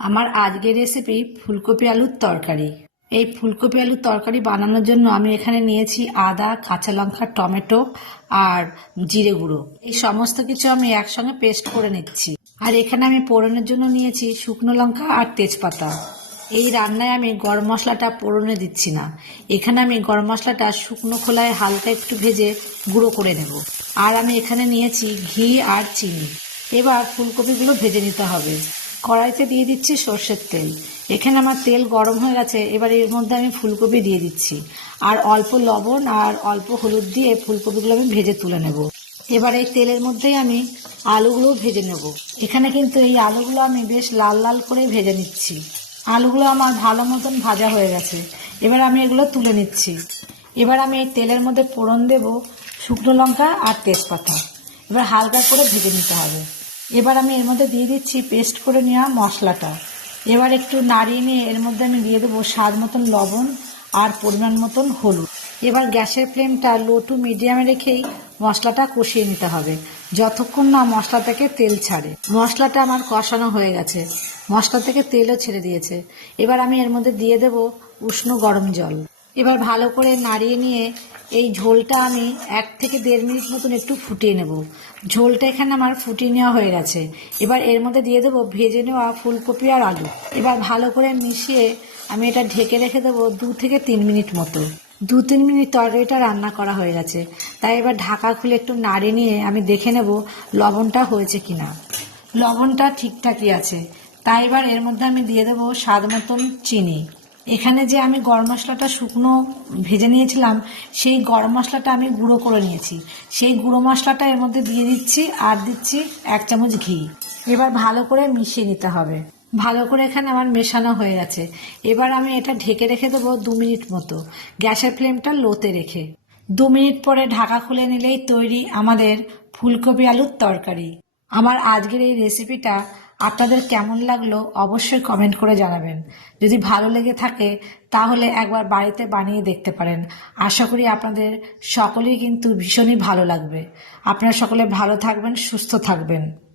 আমার আজকের রেসিপি ফুলকপি আলুর তরকারি। এই ফুলকপি আলুর তরকারি বানানোর জন্য আমি এখানে নিয়েছি আদা, কাঁচা লঙ্কা, টমেটো আর জিরে গুঁড়ো। এই সমস্ত কিছু আমি একসঙ্গে পেস্ট করে নিচ্ছি। আর এখানে আমি পোড়নের জন্য নিয়েছি শুকনো লঙ্কা আর তেজপাতা। এই রান্নায় আমি গরম মশলাটা পোড়নে দিচ্ছি না। এখানে আমি গরম মশলাটা শুকনো খোলায় হালকা একটু ভেজে গুঁড়ো করে নেব। আর আমি এখানে নিয়েছি ঘি আর চিনি। এবার ফুলকপিগুলো ভেজে নিতে হবে। কড়াইতে দিয়ে দিচ্ছি সর্ষের তেল। এখানে আমার তেল গরম হয়ে গেছে, এবার এর মধ্যে আমি ফুলকপি দিয়ে দিচ্ছি। আর অল্প লবণ আর অল্প হলুদ দিয়ে ফুলকপিগুলো আমি ভেজে তুলে নেব। এবার এই তেলের মধ্যেই আমি আলুগুলো ভেজে নেব। এখানে কিন্তু এই আলুগুলো আমি বেশ লাল লাল করে ভেজে নিচ্ছি। আলুগুলো আমার ভালো মতন ভাজা হয়ে গেছে। এবার আমি এগুলো তুলে নিচ্ছি। এবার আমি এই তেলের মধ্যে ফোড়ন দেব শুকনো লঙ্কা আর তেজপাতা। এবার হালকা করে ভেজে নিতে হবে। এবার আমি এর মধ্যে দিয়ে দিচ্ছি পেস্ট করে নেওয়া মশলাটা। এবার একটু নাড়িয়ে নিয়ে এর মধ্যে আমি দিয়ে দেবো স্বাদ মতন লবণ আর পরিমাণ মতন হলুদ। এবার গ্যাসের ফ্লেমটা লো টু মিডিয়ামে রেখেই মশলাটা কষিয়ে নিতে হবে, যতক্ষণ না মশলা থেকে তেল ছাড়ে। মশলাটা আমার কষানো হয়ে গেছে, মশলা থেকে তেলও ছেড়ে দিয়েছে। এবার আমি এর মধ্যে দিয়ে দেব উষ্ণ গরম জল। এবার ভালো করে নাড়িয়ে নিয়ে এই ঝোলটা আমি এক থেকে দেড় মিনিট মতন একটু ফুটিয়ে নেব। ঝোলটা এখানে আমার ফুটিয়ে নেওয়া হয়ে গেছে। এবার এর মধ্যে দিয়ে দেবো ভেজে নেওয়া ফুলকপি আর আলু। এবার ভালো করে মিশিয়ে আমি এটা ঢেকে রেখে দেবো দু থেকে তিন মিনিট মতো। দু তিন মিনিট তরকারিটা রান্না করা হয়ে গেছে। তাই এবার ঢাকা খুলে একটু নাড়ে নিয়ে আমি দেখে নেব লবণটা হয়েছে কিনা। লবণটা ঠিকঠাকই আছে। তাই এবার এর মধ্যে আমি দিয়ে দেবো স্বাদ মতন চিনি। এখানে যে আমি গরম মশলাটা শুকনো ভেজে নিয়েছিলাম, সেই গরম মশলাটা আমি গুঁড়ো করে নিয়েছি। সেই গুঁড়ো মশলাটা এর মধ্যে দিয়ে দিচ্ছি আর দিচ্ছি এক চামচ ঘি। এবার ভালো করে মিশিয়ে নিতে হবে। ভালো করে এখানে আমার মেশানো হয়ে গেছে। এবার আমি এটা ঢেকে রেখে দেবো দু মিনিট মতো। গ্যাসের ফ্লেমটা লোতে রেখে। দু মিনিট পরে ঢাকা খুলে নিলেই তৈরি আমাদের ফুলকপি আলুর তরকারি। আমার আজকের এই রেসিপিটা আপনাদের কেমন লাগল অবশ্যই কমেন্ট করে জানাবেন। যদি ভালো লেগে থাকে, তাহলে একবার বাড়িতে বানিয়ে দেখতে পারেন। আশা করি আপনাদের সকলেই কিন্তু ভীষণই ভালো লাগবে। আপনারা সকলে ভালো থাকবেন, সুস্থ থাকবেন।